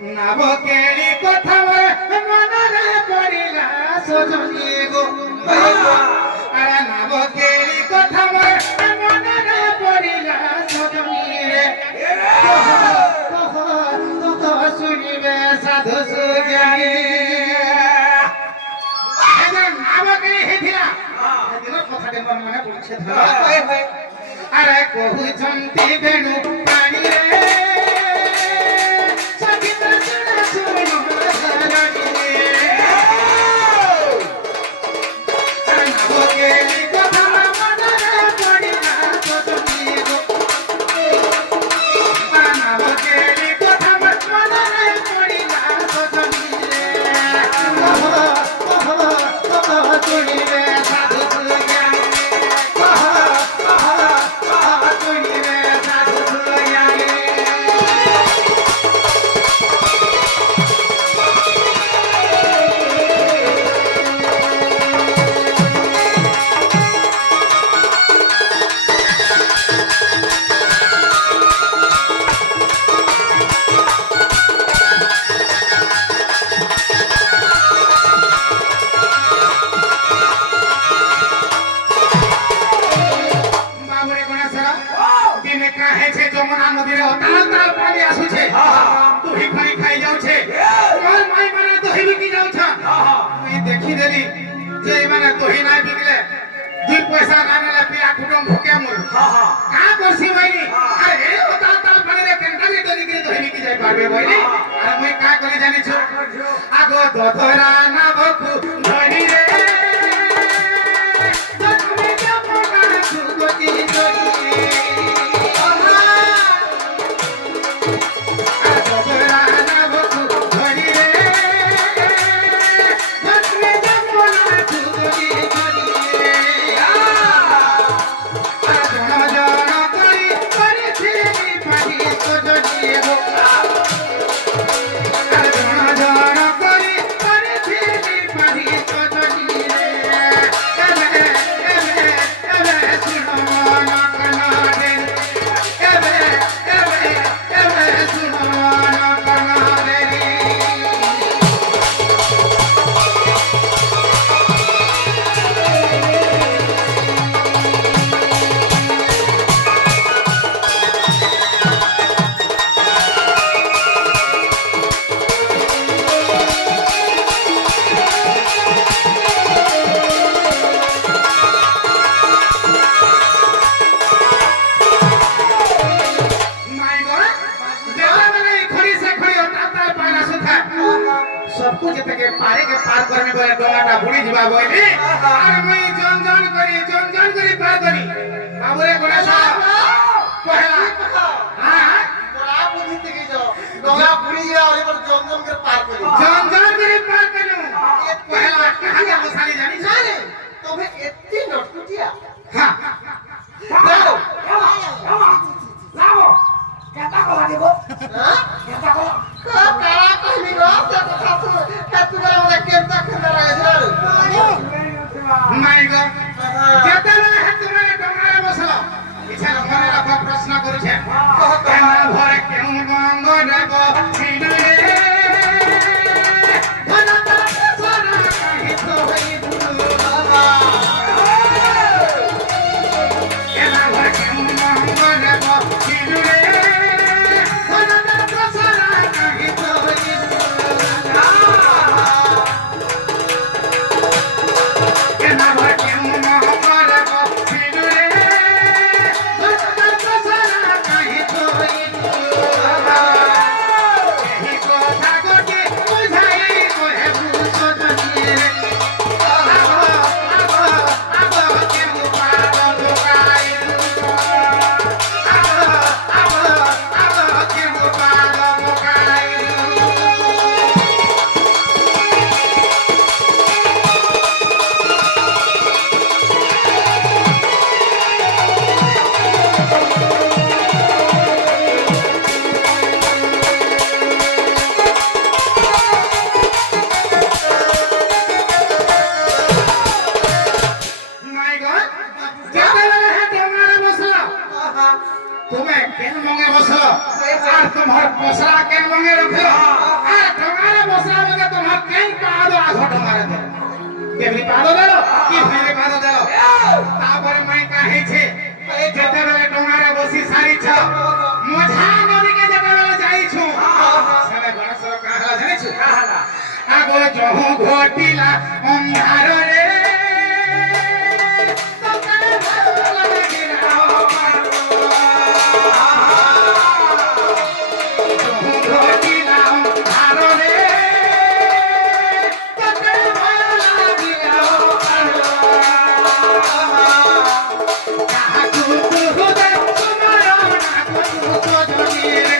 নাবকেলি কথা মনরে পড়িলা সজনী গো আরে নাবকেলি কথা মনরে পড়িলা সজনী রে তো শুনিবে সাধু সুজ্ঞানী নাবকেলি হেথিলা এদিন কথাটি মনে পড়ছে আরে কহুচন্তি বেণু পানি রে ଦେଖିଦେଲି ଯେ ମାନେ ଦହି ନାଇଁ ବିକଲେ ଦୁଇ ପଇସା ନାନେଲେ ପିଲା କୁଟୁମ ଭୋକେ ମୋର କା କରସି ଭାଇନି ଆରେ ଏ ଓତା ତା ପାଣିରେ କେନ୍ତା ରେ ଡରିକିରି ଦହି ବିକି ଯାଇ ପାରବେ ଭାଇନି ଆରେ ମୁଇ କା କରି ଜାନିଛୁ ଆଗ ଦଧରା ନା ଭକୁ ଧରି ରେ ତମେ ଜପନା ସୁଗତି ଧରି सबको जते के पार करने बोले डोंगाटा बुड़ी जीवा बोइली और मुई जन करी पार करी बाबूरे गणेश पहला हां बड़ा बुद्धि থেকে যাও डोंगा बुड़ी जा और पर जन कर पार करी ये पहला कहां के मसाली जानी जाने तबे इतनी नटकुटिया हां लाओ लाओ केता को लागेबो हां केता को काला कहनी गो से কথা শুন কেতুরা ওরে কেতা খেলা লাগে জানো নাই গো যেতে বেলা হেতুরে ডঙ্গারে বসলো ইচ্ছা মনে রাখ প্রশ্ন করছে কেন ভরে কেউ গঙ্গ দেব ছিনে ধনতা সরা কাহি তো হই বাবা কেন ভরে কেউ গঙ্গ দেব ছিনে तुम्हें केन मंगे बसो और तुम्हार पोसरा केन मंगे रखो ঘট মারে দে কেবলি পাদ দেলো কি ভেলে পাদ দেলো তারপরে মাই কাহিছে যেতেবেলে ডোঙারে বসি সারিছ মঝা নদীকে যেতেবেলে যাইছু সেবে গণেশর কাহলা জানিছু আগো জহু ঘটিলা অন্ধার রে তোকে ভালো লাগিলা জহু ঘটিলা অন্ধার রে তোকে ভালো লাগিলা কাহাকু তুহুদে তোমার না কতু সজনী রে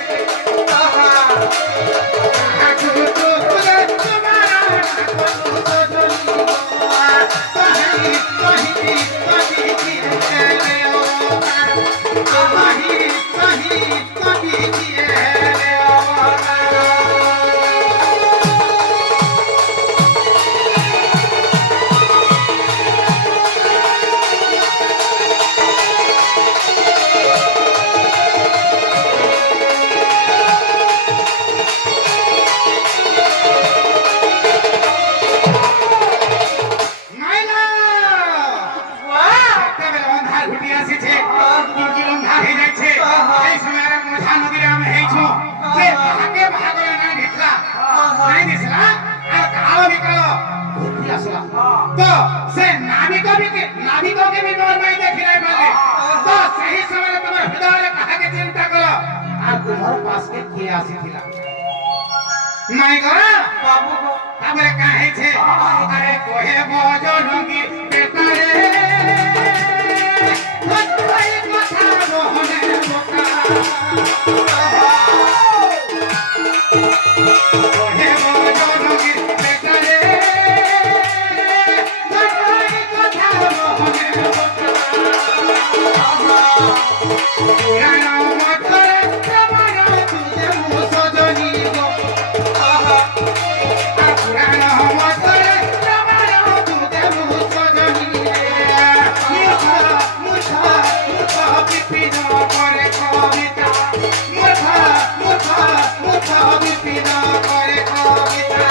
কাহাকু তুহুদে তোমার না কতু সজনী কহি কহি কহি দিয়ে রে ও কহি কহি কহি দিয়ে রে ও মাইলা যেতেবেলে অন্ধার ঘুটি আসিছে দুর্গি অন্ধার হয়ে যাচ্ছে এই সময়ের মঝা নদীরে আমি হেইছু যে ভাগে ভাগে নাই দিছলা নাই দিছলা আর কালো বিকালো ঘুটি আসলা তো সে নাবিককে भी नॉर नहीं देखी नहीं पाले तो सही समय तुम्हारे हृदय में कहा के चिंता करो और तुम्हारे पास के किए आसी थिला नहीं करो बाबू को हमरे काहे छे अरे कोहे बोजो ढंगी बेटा रे कोई कथा मोहने बोका कोहे बोजो ढंगी बेटा रे कोई कथा मोहने बोका पुराना मतरे प्रमाण तुझे मुसजनी गो पुराना मतरे प्रमाण तुझे मुसजनी मुठा विपिन करे कविता मुठा विपिन करे कविता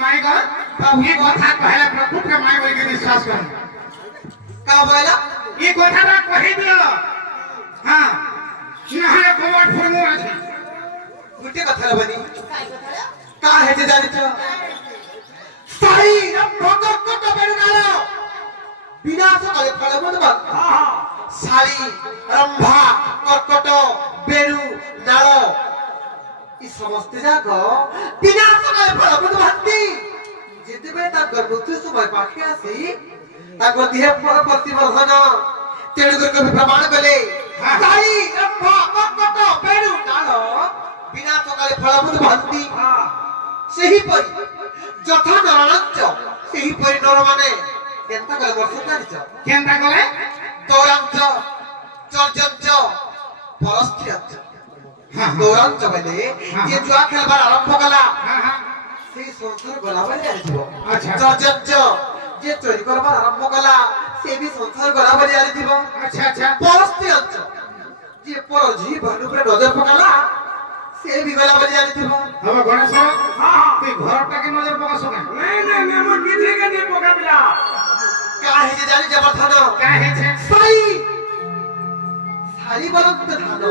माय गॉड ये कथा कहला प्रभु के माय बोल के विश्वास कर का बोला ये कथा रा कहि दियो हां नहरे कोवट फुरमु अछि गुटे कथा बनी का हेते जानि छ साई न भगत को बेरुनालो विनाश करे फल मन बात हां साई रंभा कर्कट बेरु नालो ई समस्त जाक विनाश करे फल मन भांति जेतेबे ता गर्भवती समय पाखे आसी ताको देह पर प्रतिवर्धन तेणु कर कवि प्रमाण कले साई रंभा कर्कट बेरु नालो विनाश करे फल मन भांति सेही परि जथा नरणांच सेही परि नर माने केनता कले वर्ष जानिच केनता कले दौरांच चर्जंच परस्त्रियंच दौरांच बले ये जुआ खेलबार आरंभ कला सेही संसार गलाबार जानिथिबो अच्छा चर्जंच जे चोरी करबार आरंभ कला से भी संसार गलाबार जानिथिबो अच्छा अच्छा परस्त्रियंच जे पर जीव ऊपर नजर पकाला से भी गलाबार जानिथिबो हम गणेश हां तू घरटा के नजर पकासो का नहीं हम किथे के नहीं पकाबिला काहे जे जानि जबरथन काहे छे साई सारी बलत धान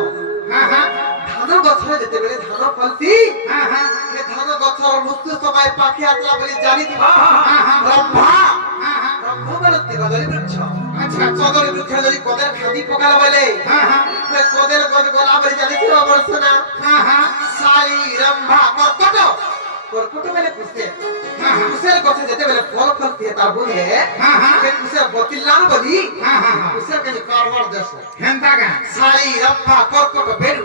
हां हां धान गछरे जेते बेले धान फलती हां हां ए धान गछर मृत्यु समय पाखी आतला बोली जानि दिबा हां हां रंभा हां हां रंभा बलत कदली वृक्ष अच्छा कदली वृक्ष जदी कदर खादी पकाला बोले हां हां से कदर गज गला बोली जानि दिबा वर्षना हां हां साई रंभा कर्कट कर्कट बेले कुसे कुसेर गछ जेते बेले फल फलती ता बोले हां हां के कुसे बतिलान बोली हां हां कुसे के कारवार देश हेंता का साई रंभा कर्कट बेरु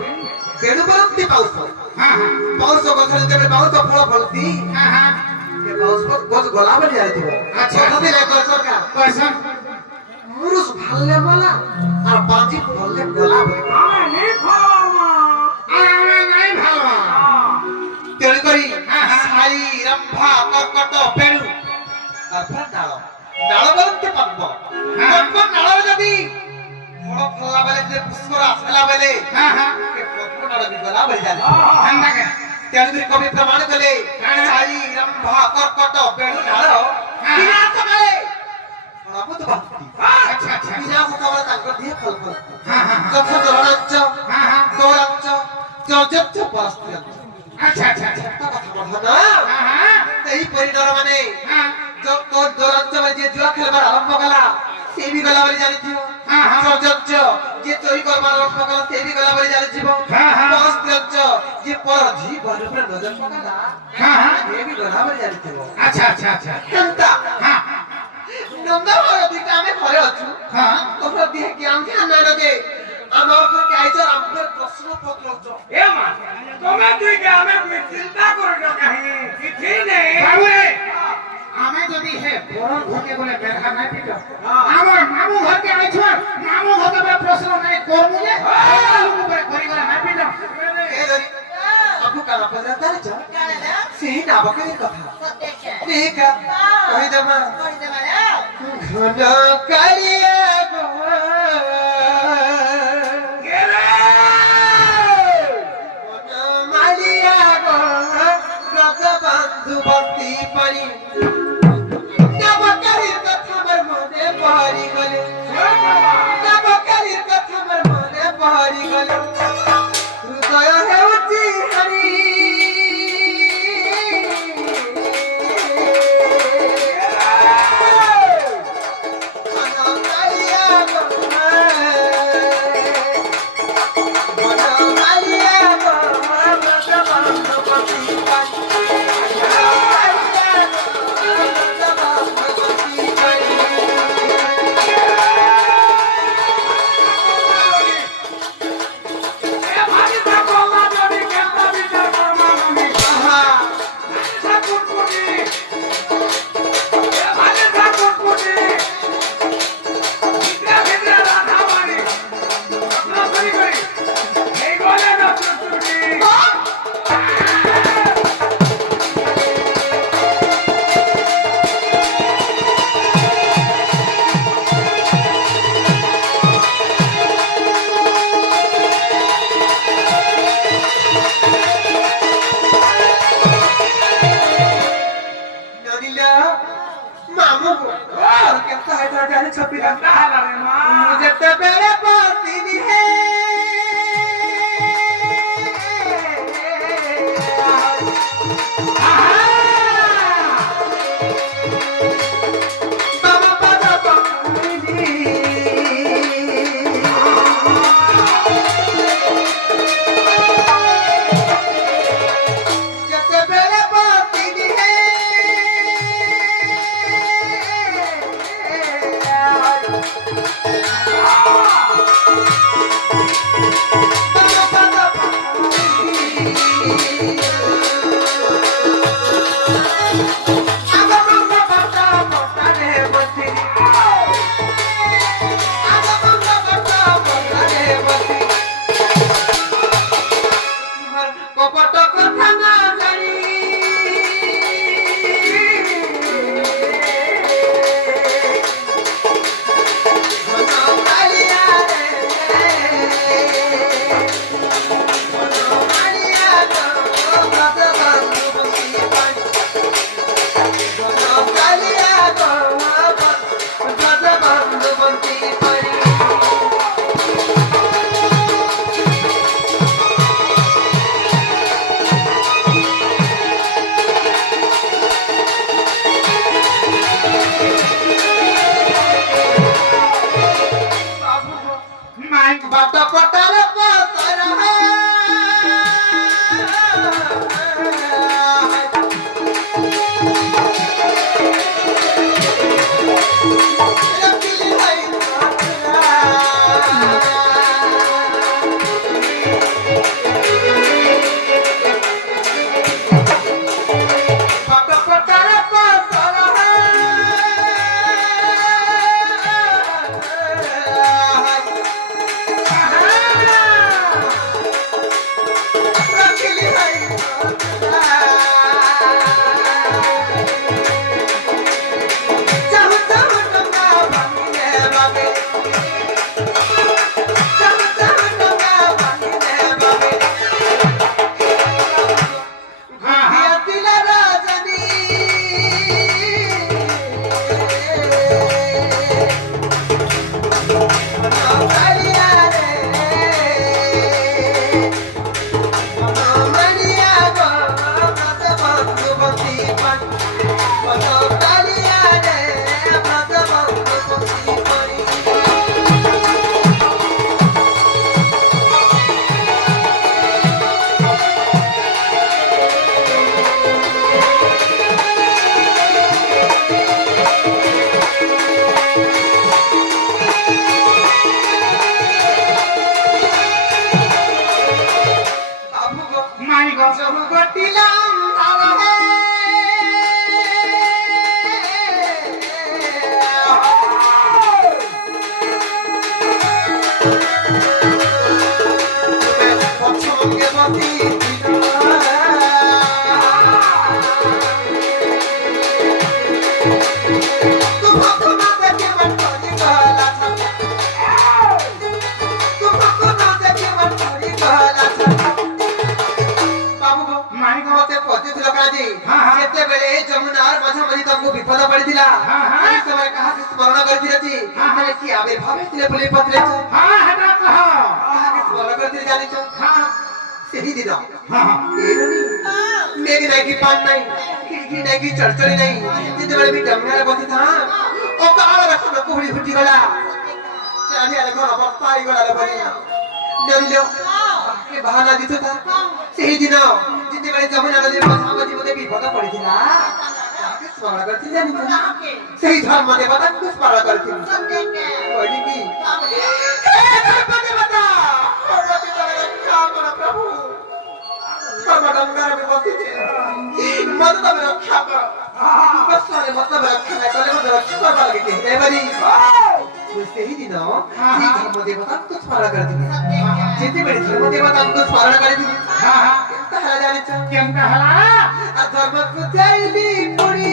बेरु बलती पाउस हां हां पाउस गछ जेते बेले पाउस फल फलती हां हां के पाउस गछ गला बोली जाई दिबो अच्छा कथि ले कहछ का कैसन मुरुस भालले मला और बाजी फलले गला बोली हां नहीं फलमा अरे নাଳ বলতে পারব পদ্ম নাଳ যদি ফଳ ଫଳିଲା ବେଳେ ଯେ ପୁଷ୍ପର ଆସିଲା ବେଳେ ପଦ୍ମ ନାଳ ବି ଗଲା ବେଳେ ଜାଣି ତେଣୁକରି କବି ପ୍ରମାଣ କଲେ ସାଇ ରମ୍ଭା କର୍କଟ ବେଣୁ ନାଳ ବିନାଶ କାଳେ ଫଳବତ ବାନ୍ତି ବିନାଶ କାଳେ ତାଙ୍କର ଦିଏ ଫଳ ଫଳ ଯଥ ଜରଣାଞ୍ଚ ଗୌରାଞ୍ଚ ଚର୍ଯ୍ୟଞ୍ଚ ପରସ୍ତ୍ରୀୟଞ୍ଚ ଏହି ପରିଣର ମାନେ ଜୋରାଞ୍ଚ ଯେ ଜୁଆ ଖେଳବାର ଆରମ୍ଭ କଲା ସେ ବି ଗଲା ବୋଲି ଜାଣିଥିବ ଚର୍ଯ୍ୟଞ୍ଚ ଯେ ଚୋରି କରବାର ଆରମ୍ଭ କଲା ସେ ବି ଗଲା ବୋଲି ଜାଣିଥିବ ପରସ୍ତ୍ରୀୟଞ୍ଚ ଯେ ପର ଝି ଘର ଉପରେ ନଜର ପକାଲା ସେ ବି ଗଲା ବୋଲି ଜାଣିଥିବ କେନ୍ତା ନନ୍ଦନ ଦୁଇଟା ଆମେ ଘରେ ଅଛୁ ତମର ଦେହ ଜ୍ଞାନ ଧ୍ୟାନ ନାହିଁ ଯେ আমার উপরে আইছো আমাদের প্রশ্ন পত্রছ এ মা তুমি দুইটা আমি চিন্তা করো না কাহি চিঠি নেই বাবু রে আমি যদি হে বড় ঘরকে বলে বেরহা নাই পিট আমার মামু ঘরকে আইছো মামু ঘরকে প্রশ্ন নাই করমু যে লোক উপরে করি গলা নাই পিট এ ধরি আপু কানা পজা তারছ সেই না বকে কথা ঠিক কই দেমা ঘন কালিয়া গো বন্দি পানি নবকারীর কথা আমার মনে পড়ি গলে নবকারীর কথা আমার মনে পড়ি গলে হৃদয় হেউচি হারি ବିପଦ ପଡିଥିଲା ଏହି ସମୟରେ କାହାକୁ ସ୍ମରଣ କରିଥିଲେ କି ଆବିର୍ଭାବ ଥିଲେ ବୋଲି ପତ୍ରେଛ କାହାକୁ ସ୍ମରଣ କରିଥିଲେ ଜାଣିଛ ସେହି ଦିନ मेरी नाइकी पान नहीं खिड़की नाइकी चढ़चड़ी नहीं जितने भी डंगार बसी था ओ काल रखन कुहड़ी फुटी गला चाली आले घर अवस्था आई गला रे बनी नलियो के बहाना दितो था ସେହି ଦିନ जितने जमुना नदी मझामझି मते विपद पड़िथिला काके स्मरण करथि जानि ସେହି धर्म देवता को स्मरण करथि कहली की हे धर्म देवता भगवती तोरे रक्षा कर प्रभु डंगार में बसी मत तब रक्षा कर बसरे मत रक्षा नहीं कले मत रक्षा कर लगे हे बरी ସେହି ଦିନ ସେହି ଧର୍ମ ଦେବତା को स्मरण करथि जेते बेले धर्म देवता को स्मरण करथि केनता जानिछ केनता हला आ धर्म को जाइली पड़ी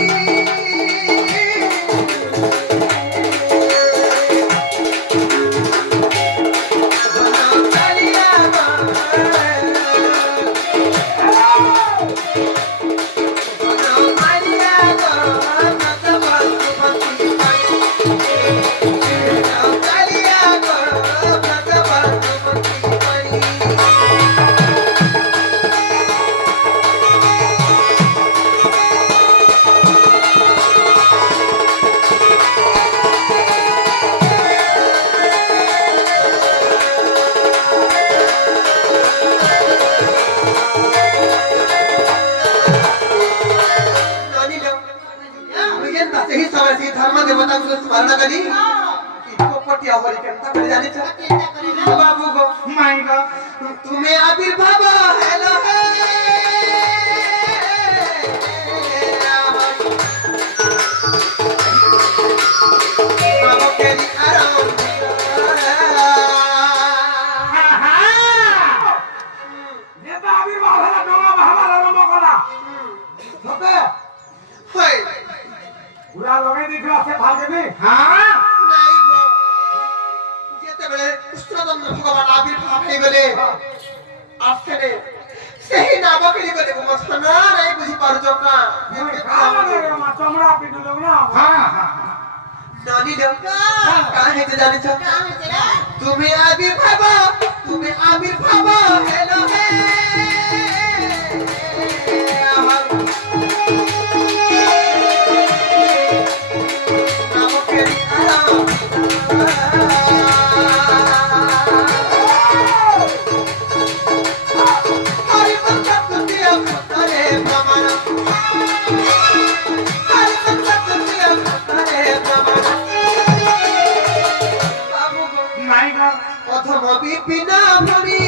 स्मरण करी पटिया होरी केनता करे जानि छ बाबू गो माई गो तुम्हें आविर्भाव हेलो हे बाबू केरी आराम जे आविर्भाव हला डोंगा महाभारत आरंभ कला सते होय पूरा लगे दिखला से भागे में हां नहीं गो जेते बेले कृष्णदम भगवान आविर्भाव हे गले आस्ते सही नाबकरी गले को मसना नहीं बुझी पारु चोका मा चमड़ा पिटु दो ना हां हां नानी दो काहे ते जानि छ तुम्हें आविर्भाव हेलो हे नहीं गो प्रथम विपिन भरी